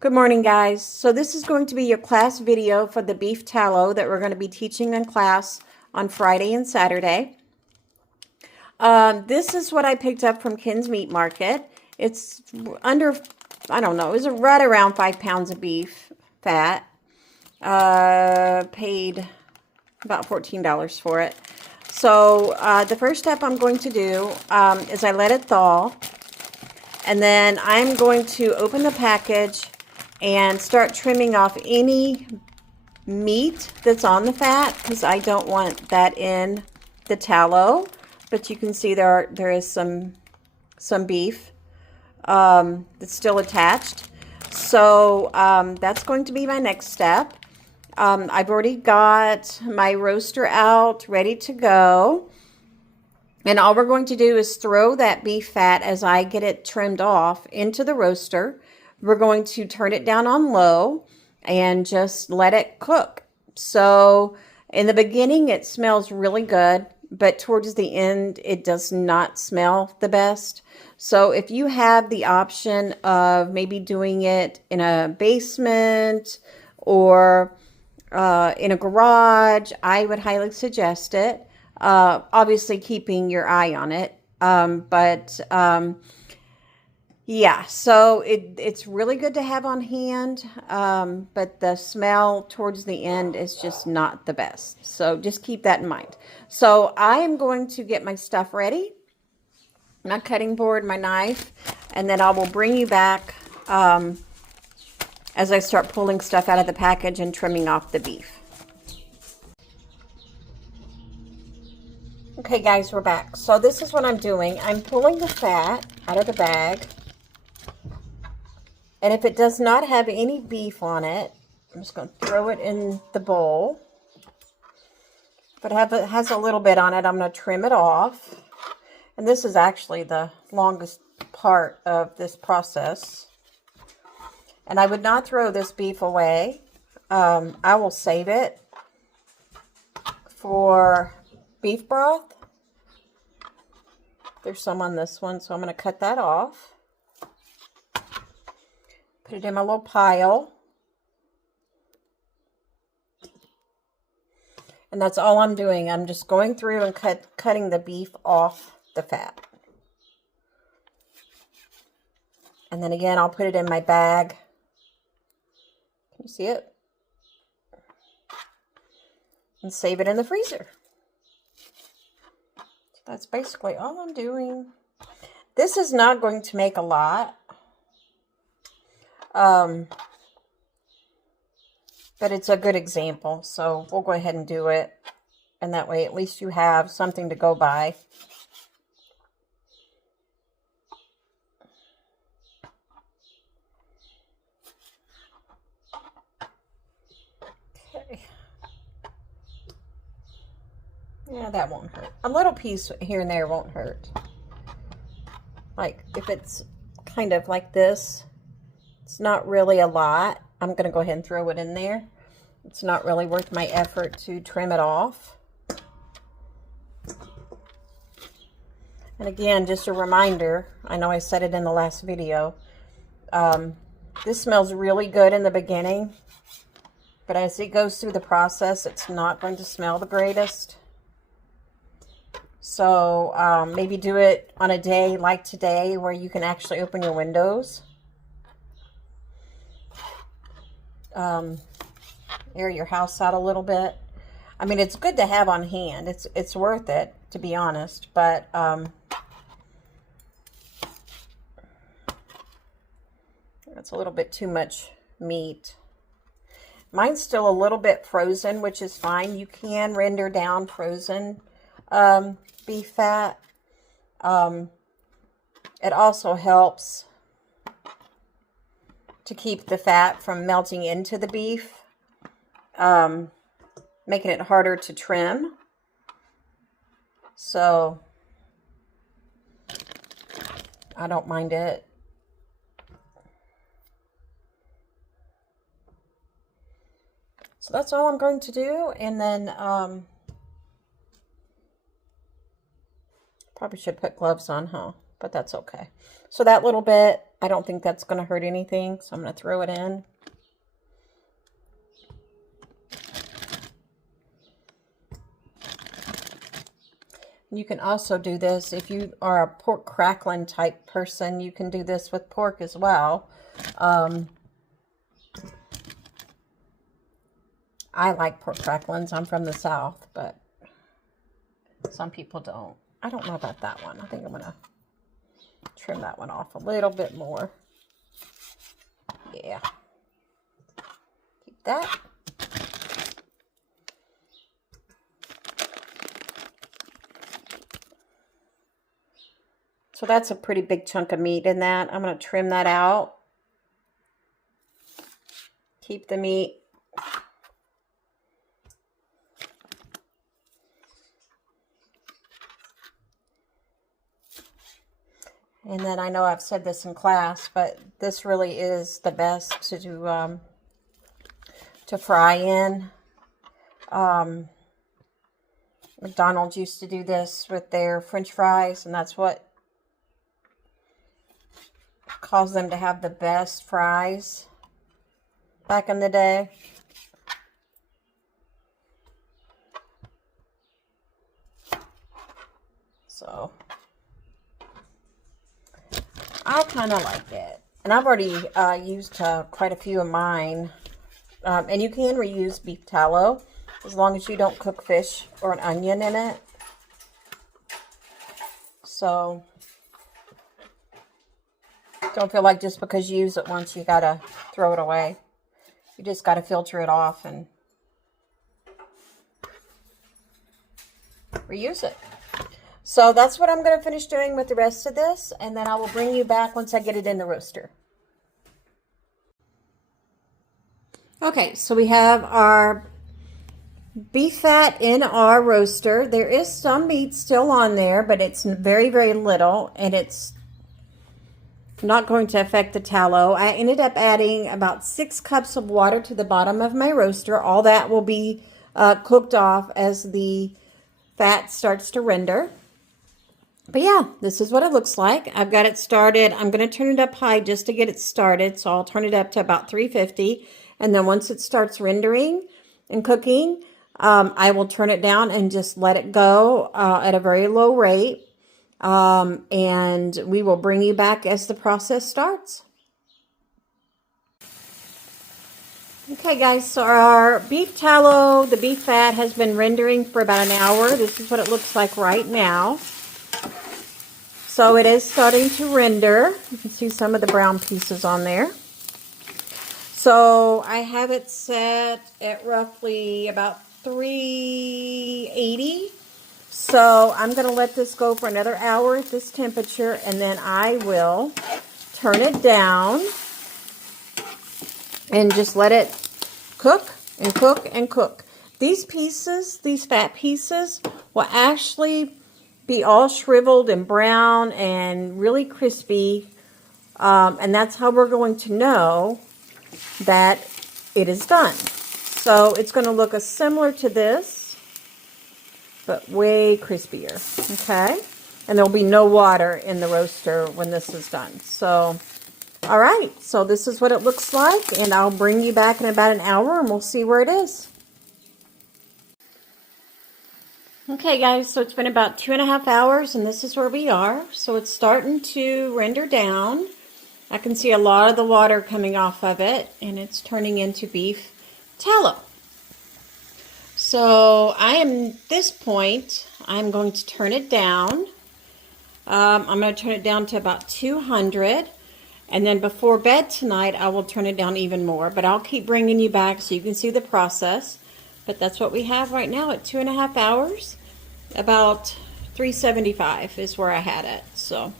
Good morning, guys. So this is going to be your class video for the beef tallow that we're going to be teaching in class on Friday and Saturday. This is what I picked up from Ken's Meat Market. It's under, I don't know, it was right around 5 pounds of beef fat. Paid about $14 for it. So the first step I'm going to do is I let it thaw. And then I'm going to open the package and start trimming off any meat that's on the fat because I don't want that in the tallow. But you can see there is some beef that's still attached. So that's going to be my next step. I've already got my roaster out ready to go. And all we're going to do is throw that beef fat as I get it trimmed off into the roaster. We're going to turn it down on low and just let it cook. So in the beginning, it smells really good, but towards the end, it does not smell the best. So if you have the option of maybe doing it in a basement or in a garage, I would highly suggest it. Obviously keeping your eye on it. Yeah, so it's really good to have on hand, but the smell towards the end is just not the best. So just keep that in mind. So I am going to get my stuff ready, my cutting board, my knife, and then I will bring you back as I start pulling stuff out of the package and trimming off the beef. Okay, guys, we're back. So this is what I'm doing. I'm pulling the fat out of the bag. And if it does not have any beef on it, I'm just going to throw it in the bowl. If it has a little bit on it, I'm going to trim it off. And this is actually the longest part of this process. And I would not throw this beef away. I will save it for beef broth. There's some on this one, so I'm going to cut that off. Put it in my little pile. And that's all I'm doing. I'm just going through and cutting the beef off the fat. And then again, I'll put it in my bag. Can you see it? And save it in the freezer. That's basically all I'm doing. This is not going to make a lot. But it's a good example. So we'll go ahead and do it. And that way at least you have something to go by. Okay. Yeah, that won't hurt. A little piece here and there won't hurt. Like if it's kind of like this, it's not really a lot. I'm going to go ahead and throw it in there. It's not really worth my effort to trim it off. And again, just a reminder, I know I said it in the last video, this smells really good in the beginning, but as it goes through the process, it's not going to smell the greatest. So maybe do it on a day like today where you can actually open your windows. Air your house out a little bit. I mean, it's good to have on hand. It's worth it, to be honest, but that's a little bit too much meat. Mine's still a little bit frozen, which is fine. You can render down frozen beef fat. It also helps to keep the fat from melting into the beef, making it harder to trim. So I don't mind it. So that's all I'm going to do. And then probably should put gloves on, huh? But that's okay. So that little bit I don't think that's going to hurt anything, so I'm going to throw it in. You can also do this if you are a pork crackling type person. You can do this with pork as well. I like pork cracklings. I'm from the South, but some people don't. I don't know about that one. I think I'm going to trim that one off a little bit more. Yeah. Keep that. So that's a pretty big chunk of meat in that. I'm going to trim that out. Keep the meat. And then I know I've said this in class, but this really is the best to do, to fry in. McDonald's used to do this with their French fries, and that's what caused them to have the best fries back in the day. So I kind of like it, and I've already used quite a few of mine. And you can reuse beef tallow as long as you don't cook fish or an onion in it. So don't feel like just because you use it once you gotta throw it away. You just gotta filter it off and reuse it. So that's what I'm gonna finish doing with the rest of this, and then I will bring you back once I get it in the roaster. Okay, so we have our beef fat in our roaster. There is some meat still on there, but it's very, very little, and it's not going to affect the tallow. I ended up adding about 6 cups of water to the bottom of my roaster. All that will be cooked off as the fat starts to render. But yeah, this is what it looks like. I've got it started. I'm going to turn it up high just to get it started. So I'll turn it up to about 350. And then once it starts rendering and cooking, I will turn it down and just let it go at a very low rate. And we will bring you back as the process starts. Okay guys, so our beef tallow, the beef fat has been rendering for about an hour. This is what it looks like right now. So it is starting to render. You can see some of the brown pieces on there. So I have it set at roughly about 380. So I'm going to let this go for another hour at this temperature, and then I will turn it down and just let it cook and cook and cook. These pieces, these fat pieces, will actually be all shriveled and brown and really crispy, and that's how we're going to know that it is done. So it's going to look similar to this, but way crispier, okay? And there'll be no water in the roaster when this is done. So, all right, so this is what it looks like, and I'll bring you back in about an hour, and we'll see where it is. Okay, guys, so it's been about 2.5 hours, and this is where we are. So it's starting to render down. I can see a lot of the water coming off of it, and it's turning into beef tallow. So at this point, I'm going to turn it down. I'm going to turn it down to about 200. And then before bed tonight, I will turn it down even more. But I'll keep bringing you back so you can see the process. But that's what we have right now at 2.5 hours. About 375 is where I had it. So,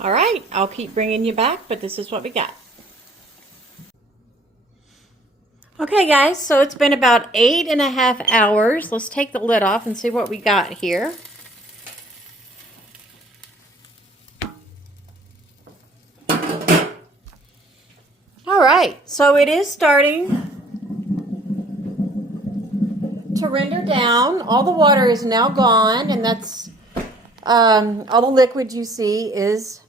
all right, I'll keep bringing you back, but this is what we got. Okay, guys, so it's been about 8.5 hours. Let's take the lid off and see what we got here. All right, so it is starting to render down. All the water is now gone, and that's all the liquid you see is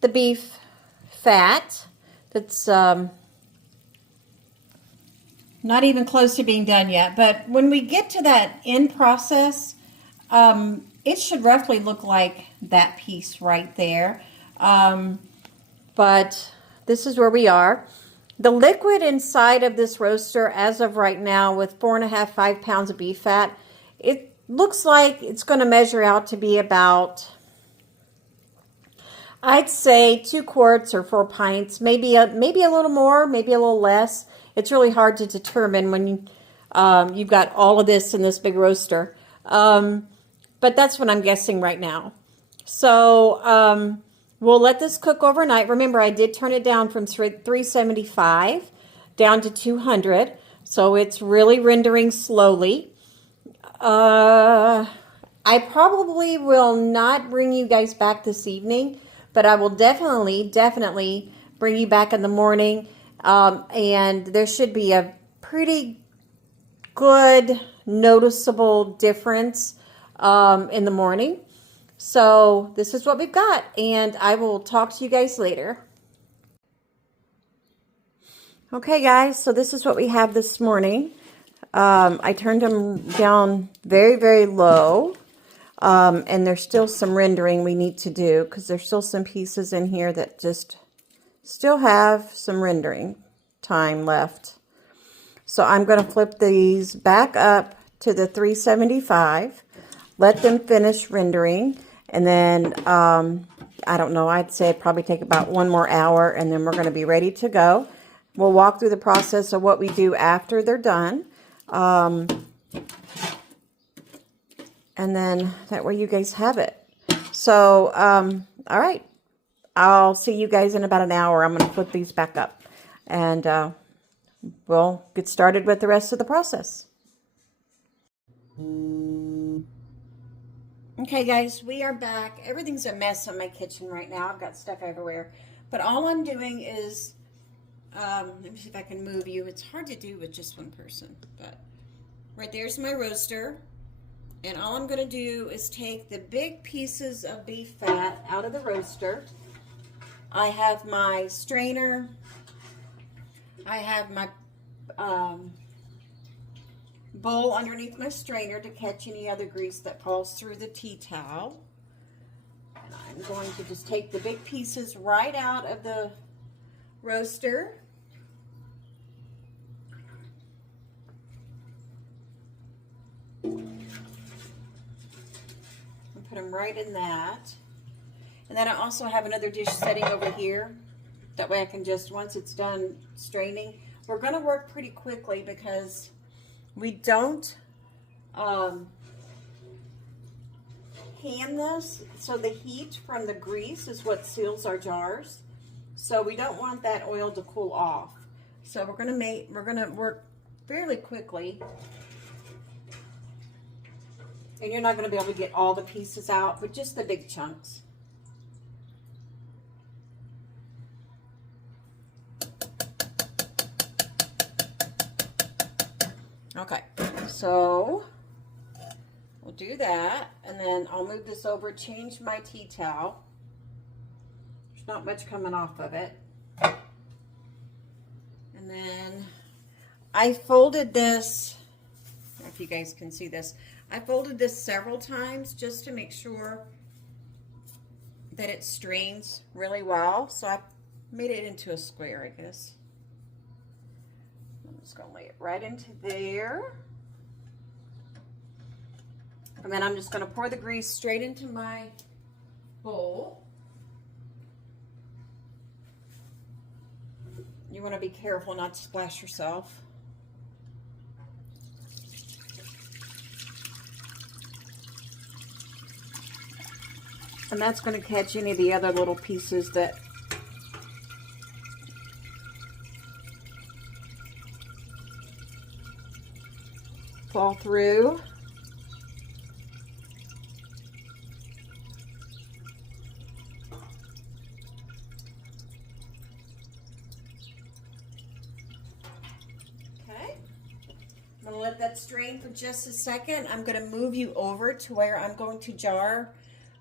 the beef fat that's not even close to being done yet. But when we get to that end process, it should roughly look like that piece right there. But this is where we are. The liquid inside of this roaster as of right now with 4.5, 5 pounds of beef fat, it looks like it's going to measure out to be about, I'd say 2 quarts or 4 pints, maybe a little more, maybe a little less. It's really hard to determine when you've got all of this in this big roaster. But that's what I'm guessing right now. So we'll let this cook overnight. Remember, I did turn it down from 375 down to 200. So it's really rendering slowly. I probably will not bring you guys back this evening, but I will definitely bring you back in the morning. And there should be a pretty good noticeable difference in the morning. So this is what we've got, and I will talk to you guys later. Okay guys, so this is what we have this morning. I turned them down very, very low, and there's still some rendering we need to do because there's still some pieces in here that just still have some rendering time left. So I'm going to flip these back up to the 375, let them finish rendering, and then I don't know, I'd say it'd probably take about 1 more hour, and then we're going to be ready to go. We'll walk through the process of what we do after they're done. And then that way you guys have it. So, all right. I'll see you guys in about an hour. I'm going to flip these back up, and we'll get started with the rest of the process. Okay guys, we are back. Everything's a mess in my kitchen right now. I've got stuff everywhere. But all I'm doing is, let me see if I can move you. It's hard to do with just one person. But right there's my roaster. And all I'm going to do is take the big pieces of beef fat out of the roaster. I have my strainer. I have my bowl underneath my strainer to catch any other grease that falls through the tea towel. And I'm going to just take the big pieces right out of the roaster. And put them right in that. And then I also have another dish setting over here. That way I can just, once it's done straining, we're going to work pretty quickly because we don't pan this, so the heat from the grease is what seals our jars. So we don't want that oil to cool off. So we're gonna work fairly quickly. And you're not gonna be able to get all the pieces out, but just the big chunks. Okay, so we'll do that, and then I'll move this over, change my tea towel. There's not much coming off of it. And then I folded this, I don't know if you guys can see this, I folded this several times just to make sure that it strains really well. So I made it into a square, I guess. I'm just going to lay it right into there. And then I'm just going to pour the grease straight into my bowl. You want to be careful not to splash yourself. And that's going to catch any of the other little pieces that fall through. Okay, I'm going to let that strain for just a second. I'm going to move you over to where I'm going to jar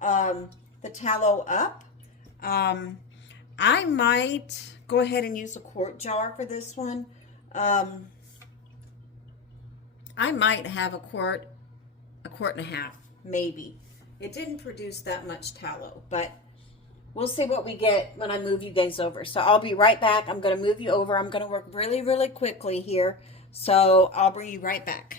the tallow up. I might go ahead and use a quart jar for this one. I might have a quart and a half, maybe. It didn't produce that much tallow, but we'll see what we get when I move you guys over. So I'll be right back. I'm going to move you over. I'm going to work really, really quickly here. So I'll bring you right back.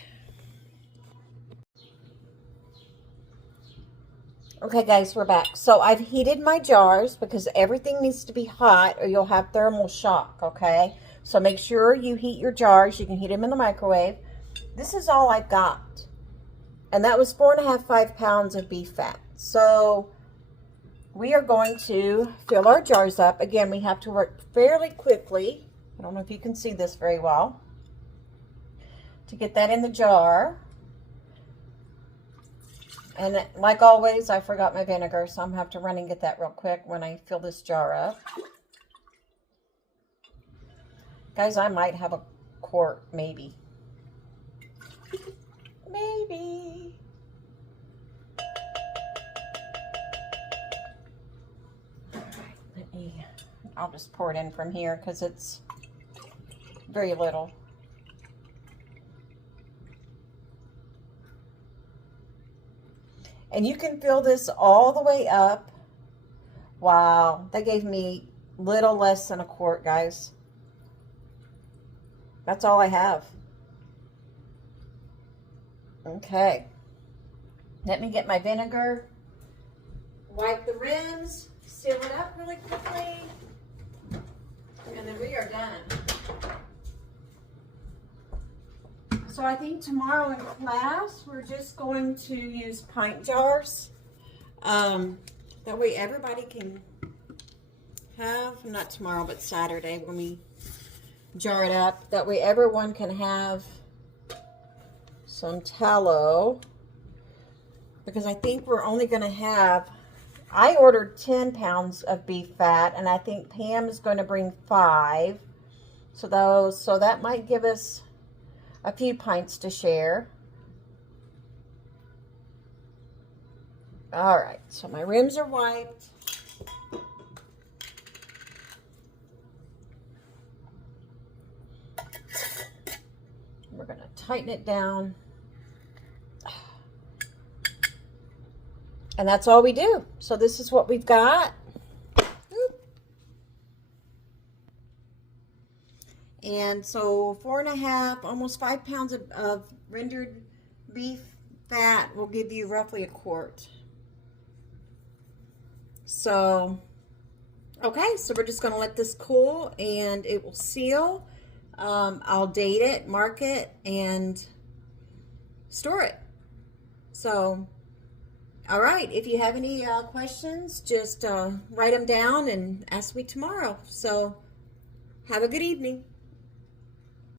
Okay, guys, we're back. So I've heated my jars because everything needs to be hot or you'll have thermal shock, okay? So make sure you heat your jars. You can heat them in the microwave. This is all I've got. And that was 4.5, 5 pounds of beef fat. So we are going to fill our jars up. Again, we have to work fairly quickly. I don't know if you can see this very well. To get that in the jar. And like always, I forgot my vinegar, so I'm going to have to run and get that real quick when I fill this jar up. Guys, I might have a quart, maybe. Maybe. I'll just pour it in from here because it's very little. And you can fill this all the way up. Wow, that gave me little less than a quart, guys. That's all I have. Okay. Let me get my vinegar. Wipe the rims. Seal it up really quickly. And then we are done. So I think tomorrow in class, we're just going to use pint jars. That way everybody can have, not tomorrow, but Saturday when we jar it up. That way everyone can have some tallow. Because I think we're only going to have, I ordered 10 pounds of beef fat, and I think Pam is going to bring 5. So that might give us a few pints to share. All right, so my rims are wiped. We're going to tighten it down. And that's all we do. So this is what we've got. And so 4.5, almost 5 pounds of rendered beef fat will give you roughly a quart. So, okay, so we're just going to let this cool and it will seal. I'll date it, mark it, and store it. So, all right, if you have any questions, just write them down and ask me tomorrow. So, have a good evening.